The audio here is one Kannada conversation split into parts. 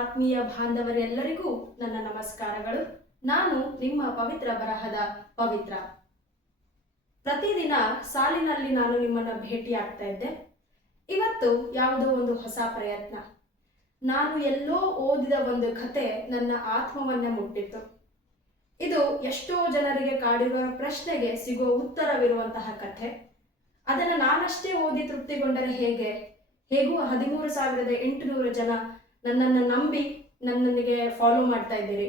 ಆತ್ಮೀಯ ಬಾಂಧವರೆಲ್ಲರಿಗೂ ನನ್ನ ನಮಸ್ಕಾರಗಳು. ನಾನು ನಿಮ್ಮ ಪವಿತ್ರ ಬರಹದ ಪವಿತ್ರ. ಪ್ರತಿದಿನ ಸಾಲಿನಲ್ಲಿ ನಾನು ನಿಮ್ಮನ್ನು ಭೇಟಿಯಾಗ್ತಾ ಇದ್ದೆ. ಇವತ್ತು ಯಾವುದೋ ಒಂದು ಹೊಸ ಪ್ರಯತ್ನ. ನಾನು ಎಲ್ಲೋ ಓದಿದ ಒಂದು ಕತೆ ನನ್ನ ಆತ್ಮವನ್ನೇ ಮುಟ್ಟಿತ್ತು. ಇದು ಎಷ್ಟೋ ಜನರಿಗೆ ಕಾಡಿರುವ ಪ್ರಶ್ನೆಗೆ ಸಿಗುವ ಉತ್ತರವಿರುವಂತಹ ಕಥೆ. ಅದನ್ನು ನಾನಷ್ಟೇ ಓದಿ ತೃಪ್ತಿಗೊಂಡರೆ ಹೇಗೂ 13,800 ಜನ ನನ್ನನ್ನು ನಂಬಿ ನನ್ನನಿಗೆ ಫಾಲೋ ಮಾಡ್ತಾ ಇದ್ದೀರಿ.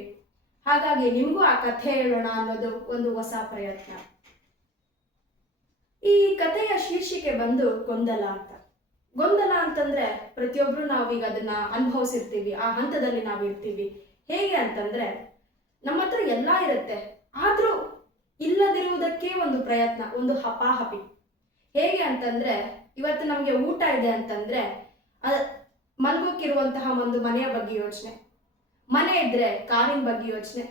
ಹಾಗಾಗಿ ನಿಮಗೂ ಆ ಕಥೆ ಹೇಳೋಣ ಅನ್ನೋದು ಒಂದು ಹೊಸ ಪ್ರಯತ್ನ. ಈ ಕಥೆಯ ಶೀರ್ಷಿಕೆ ಬಂದು ಗೊಂದಲ ಅಂತ. ಗೊಂದಲ ಅಂತಂದ್ರೆ ಪ್ರತಿಯೊಬ್ರು ನಾವೀಗ ಅದನ್ನ ಅನುಭವಿಸಿರ್ತೀವಿ, ಆ ಹಂತದಲ್ಲಿ ನಾವಿರ್ತೀವಿ. ಹೇಗೆ ಅಂತಂದ್ರೆ ನಮ್ಮ ಹತ್ರ ಎಲ್ಲ ಇರುತ್ತೆ, ಆದ್ರೂ ಇಲ್ಲದಿರುವುದಕ್ಕೆ ಒಂದು ಪ್ರಯತ್ನ, ಒಂದು ಹಪಾಹಪಿ. ಹೇಗೆ ಅಂತಂದ್ರೆ ಇವತ್ತು ನಮ್ಗೆ ಊಟ ಇದೆ ಅಂತಂದ್ರೆ ಮಲ್ಗೋಕ್ಕಿರುವಂತಹ ಒಂದು ಮನೆಯ ಬಗ್ಗೆ ಯೋಚನೆ, ಮನೆ ಇದ್ರೆ ಕಾರಿನ ಬಗ್ಗೆ ಯೋಚನೆ,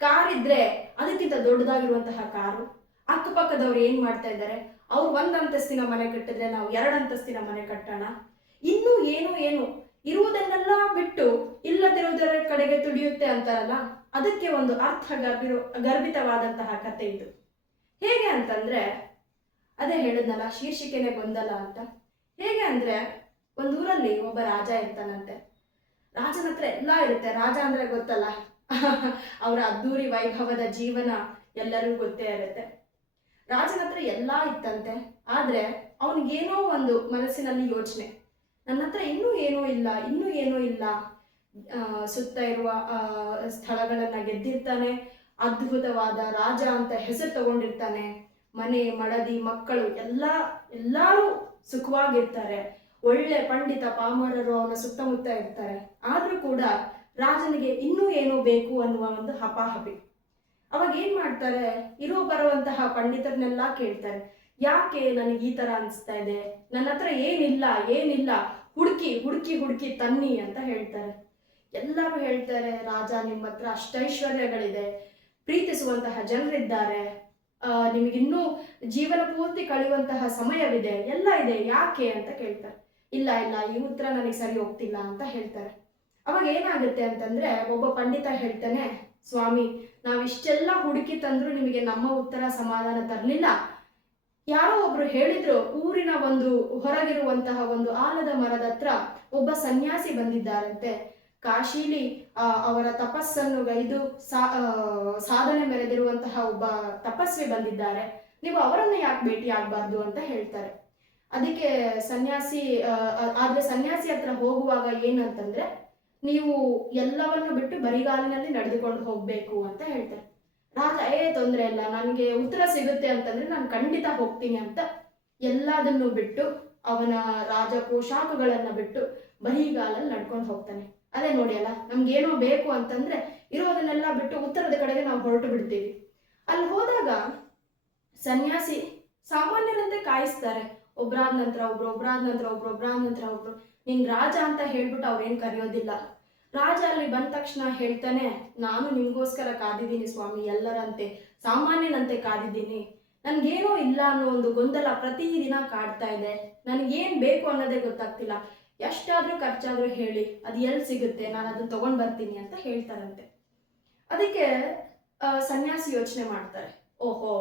ಕಾರ್ ಇದ್ರೆ ಅದಕ್ಕಿಂತ ದೊಡ್ಡದಾಗಿರುವಂತಹ ಕಾರು, ಅಕ್ಕಪಕ್ಕದವ್ರು ಏನ್ ಮಾಡ್ತಾ ಇದ್ದಾರೆ, ಅವ್ರು 1 ಅಂತಸ್ತಿನ ಮನೆ ಕಟ್ಟಿದ್ರೆ ನಾವು 2 ಅಂತಸ್ತಿನ ಮನೆ ಕಟ್ಟೋಣ, ಇನ್ನೂ ಏನು ಇರುವುದನ್ನೆಲ್ಲ ಬಿಟ್ಟು ಇಲ್ಲದಿರುವುದರ ಕಡೆಗೆ ತುಡಿಯುತ್ತೆ ಅಂತಾರಲ್ಲ, ಅದಕ್ಕೆ ಒಂದು ಗರ್ಭಿತವಾದಂತಹ ಕತೆ ಇದು. ಹೇಗೆ ಅಂತಂದ್ರೆ ಅದೇ ಹೇಳಿದ್ನಲ್ಲ, ಶೀರ್ಷಿಕೆನೆ ಗೊಂದಲ ಅಂತ. ಹೇಗೆ ಅಂದ್ರೆ ಒಂದೂರಲ್ಲಿ ಒಬ್ಬ ರಾಜ ಇರ್ತಾನಂತೆ. ರಾಜನ ಹತ್ರ ಎಲ್ಲ ಇರುತ್ತೆ. ರಾಜ ಅಂದ್ರೆ ಗೊತ್ತಲ್ಲ, ಅವರ ಅದ್ದೂರಿ ವೈಭವದ ಜೀವನ ಎಲ್ಲರಿಗೂ ಗೊತ್ತೇ ಇರುತ್ತೆ. ರಾಜನ ಹತ್ರ ಎಲ್ಲ ಇತ್ತಂತೆ, ಆದ್ರೆ ಅವನಿಗೇನೋ ಒಂದು ಮನಸ್ಸಿನಲ್ಲಿ ಯೋಚನೆ, ನನ್ನ ಹತ್ರ ಇನ್ನೂ ಏನೂ ಇಲ್ಲ. ಸುತ್ತ ಇರುವ ಸ್ಥಳಗಳನ್ನ ಗೆದ್ದಿರ್ತಾನೆ, ಅದ್ಭುತವಾದ ರಾಜ ಅಂತ ಹೆಸರು ತಗೊಂಡಿರ್ತಾನೆ, ಮನೆ ಮಡದಿ ಮಕ್ಕಳು ಎಲ್ಲರೂ ಸುಖವಾಗಿರ್ತಾರೆ, ಒಳ್ಳೆ ಪಂಡಿತ ಪಾಮರರು ಅವನ ಸುತ್ತಮುತ್ತ ಇರ್ತಾರೆ. ಆದ್ರೂ ಕೂಡ ರಾಜನಿಗೆ ಇನ್ನೂ ಏನೋ ಬೇಕು ಅನ್ನುವ ಒಂದು ಹಪಾಹಪಿ. ಅವಾಗ ಏನ್ ಮಾಡ್ತಾರೆ, ಬರುವಂತಹ ಪಂಡಿತರನ್ನೆಲ್ಲ ಕೇಳ್ತಾರೆ, ಯಾಕೆ ನನಗೆ ಈ ತರ ಅನಿಸ್ತಾ ಇದೆ, ನನ್ನ ಹತ್ರ ಏನಿಲ್ಲ, ಹುಡುಕಿ ತನ್ನಿ ಅಂತ ಹೇಳ್ತಾರೆ. ಎಲ್ಲರೂ ಹೇಳ್ತಾರೆ, ರಾಜ ನಿಮ್ಮ ಹತ್ರ ಅಷ್ಟೈಶ್ವರ್ಯಗಳಿದೆ, ಪ್ರೀತಿಸುವಂತಹ ಜನರಿದ್ದಾರೆ, ನಿಮಗಿನ್ನೂ ಜೀವನ ಪೂರ್ತಿ ಕಳೆಯುವಂತಹ ಸಮಯವಿದೆ, ಎಲ್ಲ ಇದೆ, ಯಾಕೆ ಅಂತ ಕೇಳ್ತಾರೆ. ಇಲ್ಲ ಈ ಉತ್ತರ ನನಗೆ ಸರಿ ಹೋಗ್ತಿಲ್ಲ ಅಂತ ಹೇಳ್ತಾರೆ. ಅವಾಗ ಏನಾಗುತ್ತೆ ಅಂತಂದ್ರೆ ಒಬ್ಬ ಪಂಡಿತ ಹೇಳ್ತಾನೆ, ಸ್ವಾಮಿ, ನಾವಿಷ್ಟೆಲ್ಲ ಹುಡುಕಿ ತಂದ್ರು ನಿಮಗೆ ನಮ್ಮ ಉತ್ತರ ಸಮಾಧಾನ ತರಲಿಲ್ಲ. ಯಾರೋ ಒಬ್ರು ಹೇಳಿದ್ರು, ಊರಿನ ಒಂದು ಹೊರಗಿರುವಂತಹ ಒಂದು ಆಲದ ಮರದ ಹತ್ರ ಒಬ್ಬ ಸನ್ಯಾಸಿ ಬಂದಿದ್ದಾರಂತೆ, ಕಾಶಿಲಿ ಅವರ ತಪಸ್ಸನ್ನು ಗೈದು ಸಾಧನೆ ಮೆರೆದಿರುವಂತಹ ಒಬ್ಬ ತಪಸ್ವಿ ಬಂದಿದ್ದಾರೆ, ನೀವು ಅವರನ್ನ ಯಾಕೆ ಭೇಟಿ ಆಗ್ಬಾರ್ದು ಅಂತ ಹೇಳ್ತಾರೆ. ಅದಕ್ಕೆ ಸನ್ಯಾಸಿ ಹತ್ರ ಹೋಗುವಾಗ ಏನಂತಂದ್ರೆ, ನೀವು ಎಲ್ಲವನ್ನು ಬಿಟ್ಟು ಬರಿಗಾಲಿನಲ್ಲಿ ನಡೆದುಕೊಂಡು ಹೋಗ್ಬೇಕು ಅಂತ ಹೇಳ್ತಾರೆ. ರಾಜ ತೊಂದರೆ ಇಲ್ಲ, ನನಗೆ ಉತ್ತರ ಸಿಗುತ್ತೆ ಅಂತಂದ್ರೆ ನಾನು ಖಂಡಿತ ಹೋಗ್ತೀನಿ ಅಂತ ಎಲ್ಲದನ್ನು ಬಿಟ್ಟು, ಅವನ ರಾಜ ಪೋಷಾಕಗಳನ್ನ ಬಿಟ್ಟು ಬರಿಗಾಲಲ್ಲಿ ನಡ್ಕೊಂಡು ಹೋಗ್ತಾನೆ. ಅದೇ ನೋಡಿ ಅಲ್ಲ, ನಮ್ಗೇನೋ ಬೇಕು ಅಂತಂದ್ರೆ ಇರೋದನ್ನೆಲ್ಲ ಬಿಟ್ಟು ಉತ್ತರದ ಕಡೆಗೆ ನಾವು ಹೊರಟು ಬಿಡ್ತೀವಿ. ಅಲ್ಲಿ ಹೋದಾಗ ಸನ್ಯಾಸಿ ಸಾಮಾನ್ಯರಂತೆ ಕಾಯಿಸ್ತಾರೆ, ಒಬ್ರಾದ ನಂತರ ಒಬ್ರು. ನಿಂಗ್ ರಾಜ ಅಂತ ಹೇಳ್ಬಿಟ್ಟು ಅವ್ರೇನ್ ಕರೆಯೋದಿಲ್ಲ. ರಾಜ ಅಲ್ಲಿ ಬಂದ ತಕ್ಷಣ ಹೇಳ್ತಾನೆ, ನಾನು ನಿಮ್ಗೋಸ್ಕರ ಕಾದಿದ್ದೀನಿ ಸ್ವಾಮಿ, ಎಲ್ಲರಂತೆ ಸಾಮಾನ್ಯನಂತೆ ಕಾದಿದ್ದೀನಿ. ನನ್ಗೇನೋ ಇಲ್ಲ ಅನ್ನೋ ಒಂದು ಗೊಂದಲ ಪ್ರತಿದಿನ ಕಾಡ್ತಾ ಇದೆ, ನನಗೇನ್ ಬೇಕು ಅನ್ನೋದೇ ಗೊತ್ತಾಗ್ತಿಲ್ಲ, ಎಷ್ಟಾದ್ರೂ ಖರ್ಚಾದ್ರೂ ಹೇಳಿ, ಅದು ಎಲ್ಲಿ ಸಿಗುತ್ತೆ, ನಾನು ಅದನ್ನ ತಗೊಂಡ್ ಬರ್ತೀನಿ ಅಂತ ಹೇಳ್ತಾರಂತೆ. ಅದಕ್ಕೆ ಸನ್ಯಾಸಿ ಯೋಚನೆ ಮಾಡ್ತಾರೆ, ಓಹೋ,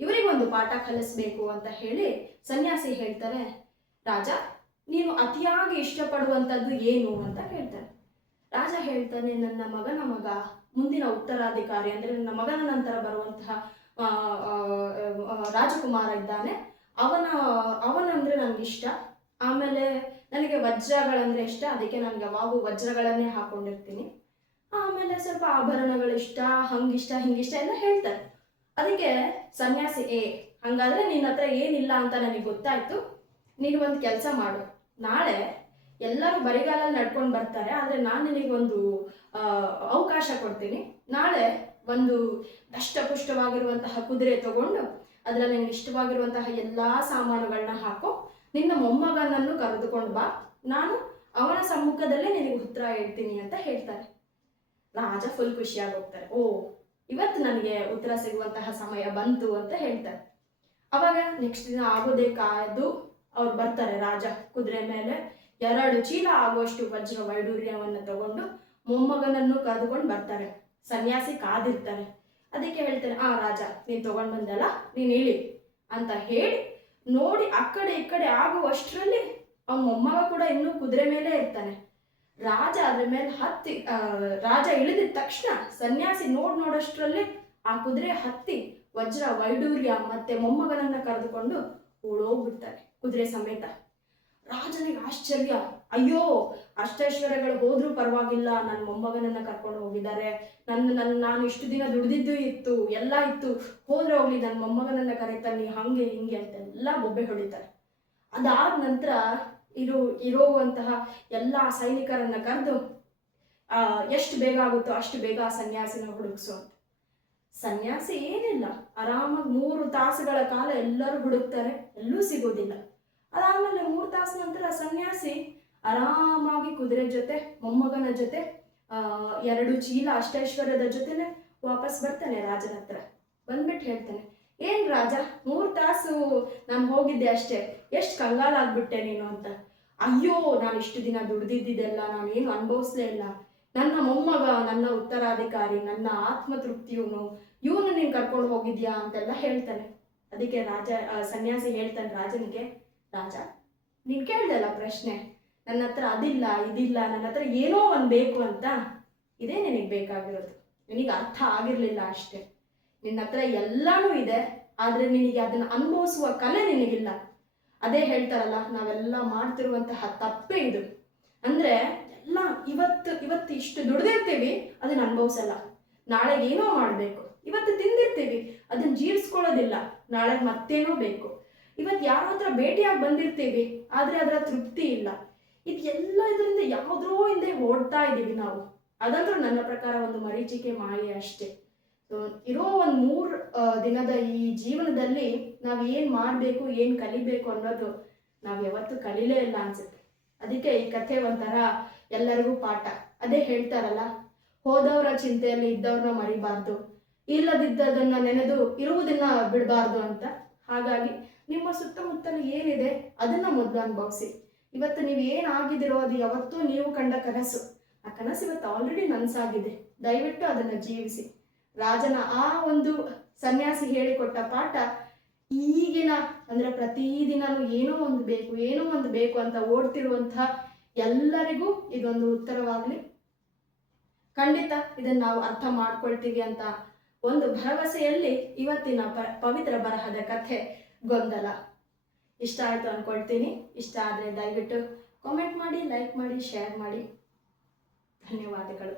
ಇವರಿಗೊಂದು ಪಾಠ ಕಲಿಸ್ಬೇಕು ಅಂತ ಹೇಳಿ ಸನ್ಯಾಸಿ ಹೇಳ್ತಾರೆ, ರಾಜ, ನೀನು ಅತಿಯಾಗಿ ಇಷ್ಟಪಡುವಂಥದ್ದು ಏನು ಅಂತ ಕೇಳ್ತಾನೆ. ರಾಜ ಹೇಳ್ತಾನೆ, ನನ್ನ ಮಗನ ಮಗ ಮುಂದಿನ ಉತ್ತರಾಧಿಕಾರಿ, ಅಂದ್ರೆ ನನ್ನ ಮಗನ ನಂತರ ಬರುವಂತಹ ರಾಜಕುಮಾರ ಇದ್ದಾನೆ, ಅವನಂದ್ರೆ ನನ್ಗಿಷ್ಟ. ಆಮೇಲೆ ನನಗೆ ವಜ್ರಗಳಂದ್ರೆ ಇಷ್ಟ, ಅದಕ್ಕೆ ನನಗೆ ಯಾವಾಗೂ ವಜ್ರಗಳನ್ನೇ ಹಾಕೊಂಡಿರ್ತೀನಿ. ಆಮೇಲೆ ಸ್ವಲ್ಪ ಆಭರಣಗಳಿಷ್ಟ, ಹಿಂಗಿಷ್ಟ ಎಲ್ಲ ಹೇಳ್ತಾರೆ. ಅದಕ್ಕೆ ಸನ್ಯಾಸಿ, ಹಂಗಾದ್ರೆ ನಿನ್ನ ಹತ್ರ ಏನಿಲ್ಲ ಅಂತ ನನಗೆ ಗೊತ್ತಾಯ್ತು, ನೀನು ಒಂದು ಕೆಲಸ ಮಾಡು, ನಾಳೆ ಎಲ್ಲರೂ ಬರಿಗಾಲಲ್ಲಿ ನಡ್ಕೊಂಡು ಬರ್ತಾರೆ, ಆದ್ರೆ ನಾನು ನಿನಗೊಂದು ಅವಕಾಶ ಕೊಡ್ತೀನಿ. ನಾಳೆ ಒಂದು ದಷ್ಟಪುಷ್ಟವಾಗಿರುವಂತಹ ಕುದುರೆ ತಗೊಂಡು ಅದ್ರಲ್ಲಿ ನಿನಗೆ ಇಷ್ಟವಾಗಿರುವಂತಹ ಎಲ್ಲಾ ಸಾಮಾನುಗಳನ್ನ ಹಾಕೋ, ನಿನ್ನ ಮೊಮ್ಮಗನನ್ನು ಕರೆದುಕೊಂಡು ಬಾ, ನಾನು ಅವನ ಸಮ್ಮುಖದಲ್ಲೇ ನಿನಗೆ ಉತ್ತರ ಹೇಳ್ತೀನಿ ಅಂತ ಹೇಳ್ತಾರೆ. ರಾಜ ಫುಲ್ ಖುಷಿಯಾಗಿ ಹೋಗ್ತಾರೆ, ಇವತ್ತು ನನಗೆ ಉತ್ತರ ಸಿಗುವಂತಹ ಸಮಯ ಬಂತು ಅಂತ ಹೇಳ್ತಾರೆ. ಅವಾಗ ನೆಕ್ಸ್ಟ್ ದಿನ ಆಗೋದೇ ಕಾಯ್ದು ಅವ್ರು ಬರ್ತಾರೆ, ರಾಜ ಕುದುರೆ ಮೇಲೆ 2 ಚೀಲ ಆಗುವಷ್ಟು ವಜ್ರ ವೈಡೂರ್ಯವನ್ನು ತಗೊಂಡು ಮೊಮ್ಮಗನನ್ನು ಕರೆದುಕೊಂಡು ಬರ್ತಾರೆ. ಸನ್ಯಾಸಿ ಕಾದಿರ್ತಾರೆ. ಅದಕ್ಕೆ ಹೇಳ್ತಾನೆ, ಆ ರಾಜ ನೀನು ತಗೊಂಡು ಬಂದಲ್ಲ, ನೀನು ಇಳಿ ಅಂತ ಹೇಳಿ ನೋಡಿ ಆ ಕಡೆ ಈ ಕಡೆ ಆಗುವಷ್ಟರಲ್ಲಿ ಅವನ ಮೊಮ್ಮಗ ಕೂಡ ಇನ್ನೂ ಕುದುರೆ ಮೇಲೆ ಇರ್ತಾನೆ. ರಾಜ ಅದ್ರ ಮೇಲೆ ಹತ್ತಿ ರಾಜ ಇಳಿದಿದ ತಕ್ಷಣ ಸನ್ಯಾಸಿ ನೋಡೋಷ್ಟರಲ್ಲಿ ಆ ಕುದುರೆ ಹತ್ತಿ ವಜ್ರ ವೈಡೂರ್ಯ ಮತ್ತೆ ಮೊಮ್ಮಗನನ್ನ ಕರೆದುಕೊಂಡು ಓಡೋಗ್ಬಿಡ್ತಾರೆ ಕುದುರೆ ಸಮೇತ. ರಾಜನಿಗೆ ಆಶ್ಚರ್ಯ, ಅಯ್ಯೋ ಅಷ್ಟೈಶ್ವರ್ಯಗಳು ಹೋದ್ರೂ ಪರವಾಗಿಲ್ಲ, ನನ್ನ ಮೊಮ್ಮಗನನ್ನ ಕರ್ಕೊಂಡು ಹೋಗಿದ್ದಾರೆ, ನಾನು ಇಷ್ಟು ದಿನ ದುಡಿದಿದ್ದು ಇತ್ತು, ಎಲ್ಲ ಇತ್ತು, ಹೋದ್ರೆ ಹೋಗ್ಲಿ, ನನ್ನ ಮೊಮ್ಮಗನನ್ನ ಕರೀತಾನೆ, ಹಂಗೆ ಹಿಂಗೆ ಅಂತೆಲ್ಲ ಬೊಬ್ಬೆ ಹೊಡಿತಾರೆ. ಅದಾದ ನಂತರ ಇರುವಂತಹ ಎಲ್ಲ ಸೈನಿಕರನ್ನ ಕರೆದು ಎಷ್ಟು ಬೇಗ ಆಗುತ್ತೋ ಅಷ್ಟು ಬೇಗ ಆ ಸನ್ಯಾಸಿನ ಹುಡುಕ್ಸು ಅಂತ. ಸನ್ಯಾಸಿ ಏನಿಲ್ಲ, ಆರಾಮಾಗಿ 3 ತಾಸುಗಳ ಕಾಲ ಎಲ್ಲರೂ ಹುಡುಕ್ತಾರೆ, ಎಲ್ಲೂ ಸಿಗೋದಿಲ್ಲ. ಅದಾದ್ಮೇಲೆ 3 ತಾಸು ನಂತರ ಸನ್ಯಾಸಿ ಆರಾಮಾಗಿ ಕುದುರೆ ಜೊತೆ ಮೊಮ್ಮಗನ ಜೊತೆ 2 ಚೀಲ ಅಷ್ಟೈಶ್ವರ್ಯದ ಜೊತೆನೆ ವಾಪಸ್ ಬರ್ತಾನೆ ರಾಜನ ಹತ್ರ. ಬಂದ್ಬಿಟ್ಟು ಹೇಳ್ತಾನೆ, ಏನ್ ರಾಜ 3 ತಾಸು ನಾನು ಹೋಗಿದ್ದೆ ಅಷ್ಟೇ, ಎಷ್ಟು ಕಂಗಾಲಾಗ್ಬಿಟ್ಟೆ ನೀನು ಅಂತ. ಅಯ್ಯೋ ನಾನು ಇಷ್ಟು ದಿನ ದುಡ್ದಿದ್ದೆಲ್ಲ ನಾನೇನು ಅನುಭವಿಸ್ಲೇ ಇಲ್ಲ, ನನ್ನ ಮೊಮ್ಮಗ ನನ್ನ ಉತ್ತರಾಧಿಕಾರಿ, ನನ್ನ ಆತ್ಮತೃಪ್ತಿಯವನು, ಇವನು ನೀನು ಕರ್ಕೊಂಡು ಹೋಗಿದ್ಯಾ ಅಂತೆಲ್ಲ ಹೇಳ್ತಾನೆ. ಅದಕ್ಕೆ ಸನ್ಯಾಸಿ ಹೇಳ್ತಾನೆ ರಾಜನಿಗೆ, ರಾಜ ನೀನು ಕೇಳ್ದಲ್ಲ ಪ್ರಶ್ನೆ, ನನ್ನ ಹತ್ರ ಅದಿಲ್ಲ ಇದಿಲ್ಲ, ನನ್ನ ಹತ್ರ ಏನೋ ಒಂದು ಬೇಕು ಅಂತ, ಇದೇ ನಿನಗೆ ಬೇಕಾಗಿರೋದು. ನಿನಗೆ ಅರ್ಥ ಆಗಿರ್ಲಿಲ್ಲ ಅಷ್ಟೇ. ನಿನ್ನ ಹತ್ರ ಎಲ್ಲಾನು ಇದೆ, ಆದ್ರೆ ನಿನಗೆ ಅದನ್ನ ಅನುಭವಿಸುವ ಕಲೆ ನಿನಗಿಲ್ಲ. ಅದೇ ಹೇಳ್ತಾರಲ್ಲ, ನಾವೆಲ್ಲ ಮಾಡ್ತಿರುವಂತಹ ತಪ್ಪೇ ಇದು. ಅಂದ್ರೆ ಎಲ್ಲ ಇವತ್ತು ಇಷ್ಟು ದುಡ್ದಿರ್ತೀವಿ, ಅದನ್ನ ಅನುಭವಿಸಲ್ಲ. ನಾಳೆಗೆ ಏನೋ ಮಾಡ್ಬೇಕು. ಇವತ್ತು ತಿಂದಿರ್ತೀವಿ, ಅದನ್ನ ಜೀವಿಸ್ಕೊಳ್ಳೋದಿಲ್ಲ, ನಾಳೆಗೆ ಮತ್ತೇನೋ ಬೇಕು. ಇವತ್ತು ಯಾರ ಹತ್ರ ಭೇಟಿಯಾಗಿ ಬಂದಿರ್ತೀವಿ, ಆದ್ರೆ ಅದರ ತೃಪ್ತಿ ಇಲ್ಲ. ಇದೆಲ್ಲ ಇದರಿಂದ ಯಾವುದೋ ಹಿಂದೆ ಓಡ್ತಾ ಇದ್ದೀವಿ ನಾವು. ಅದಂದ್ರೂ ನನ್ನ ಪ್ರಕಾರ ಒಂದು ಮರೀಚಿಕೆ ಮಾಯೆ ಅಷ್ಟೇ. ಇರೋ ಒಂದು 3 ದಿನದ ಈ ಜೀವನದಲ್ಲಿ ನಾವು ಏನು ಮಾಡಬೇಕು, ಏನು ಕಲಿಬೇಕು ಅನ್ನೋದು ನಾವು ಯಾವತ್ತೂ ಕಲೀಲೇ ಇಲ್ಲ ಅನ್ಸುತ್ತೆ. ಅದಕ್ಕೆ ಈ ಕಥೆ ಒಂಥರ ಎಲ್ಲರಿಗೂ ಪಾಠ. ಅದೇ ಹೇಳ್ತಾರಲ್ಲ, ಹೋದವರ ಚಿಂತೆಯಲ್ಲಿ ಇದ್ದವ್ರನ್ನ ಮರಿಬಾರ್ದು, ಇಲ್ಲದಿದ್ದದನ್ನ ನೆನೆದು ಇರುವುದನ್ನ ಬಿಡಬಾರ್ದು ಅಂತ. ಹಾಗಾಗಿ ನಿಮ್ಮ ಸುತ್ತಮುತ್ತಲು ಏನಿದೆ ಅದನ್ನ ಮೊದಲು ಅನುಭವಿಸಿ. ಇವತ್ತು ನೀವು ಏನಾಗಿದ್ದೀರೋ ಅದು ಯಾವತ್ತೂ ನೀವು ಕಂಡ ಕನಸು. ಆ ಕನಸು ಇವತ್ತು ಆಲ್ರೆಡಿ ನನಸಾಗಿದೆ. ದಯವಿಟ್ಟು ಅದನ್ನ ಜೀವಿಸಿ. ರಾಜನ ಆ ಒಂದು ಸನ್ಯಾಸಿ ಹೇಳಿಕೊಟ್ಟ ಪಾಠ ಈಗಿನ ಅಂದ್ರೆ ಪ್ರತಿದಿನನೂ ಏನೋ ಒಂದು ಬೇಕು ಅಂತ ಓಡ್ತಿರುವಂತಹ ಎಲ್ಲರಿಗೂ ಇದೊಂದು ಉತ್ತರವಾಗಲಿ. ಖಂಡಿತ ಇದನ್ನ ನಾವು ಅರ್ಥ ಮಾಡ್ಕೊಳ್ತೀವಿ ಅಂತ ಒಂದು ಭರವಸೆಯಲ್ಲಿ ಇವತ್ತಿನ ಪವಿತ್ರ ಬರಹದ ಕಥೆ ಗೊಂದಲ ಇಷ್ಟ ಆಯ್ತು ಅನ್ಕೊಳ್ತೀನಿ. ಇಷ್ಟ ಆದರೆ ದಯವಿಟ್ಟು ಕಾಮೆಂಟ್ ಮಾಡಿ, ಲೈಕ್ ಮಾಡಿ, ಶೇರ್ ಮಾಡಿ. ಧನ್ಯವಾದಗಳು.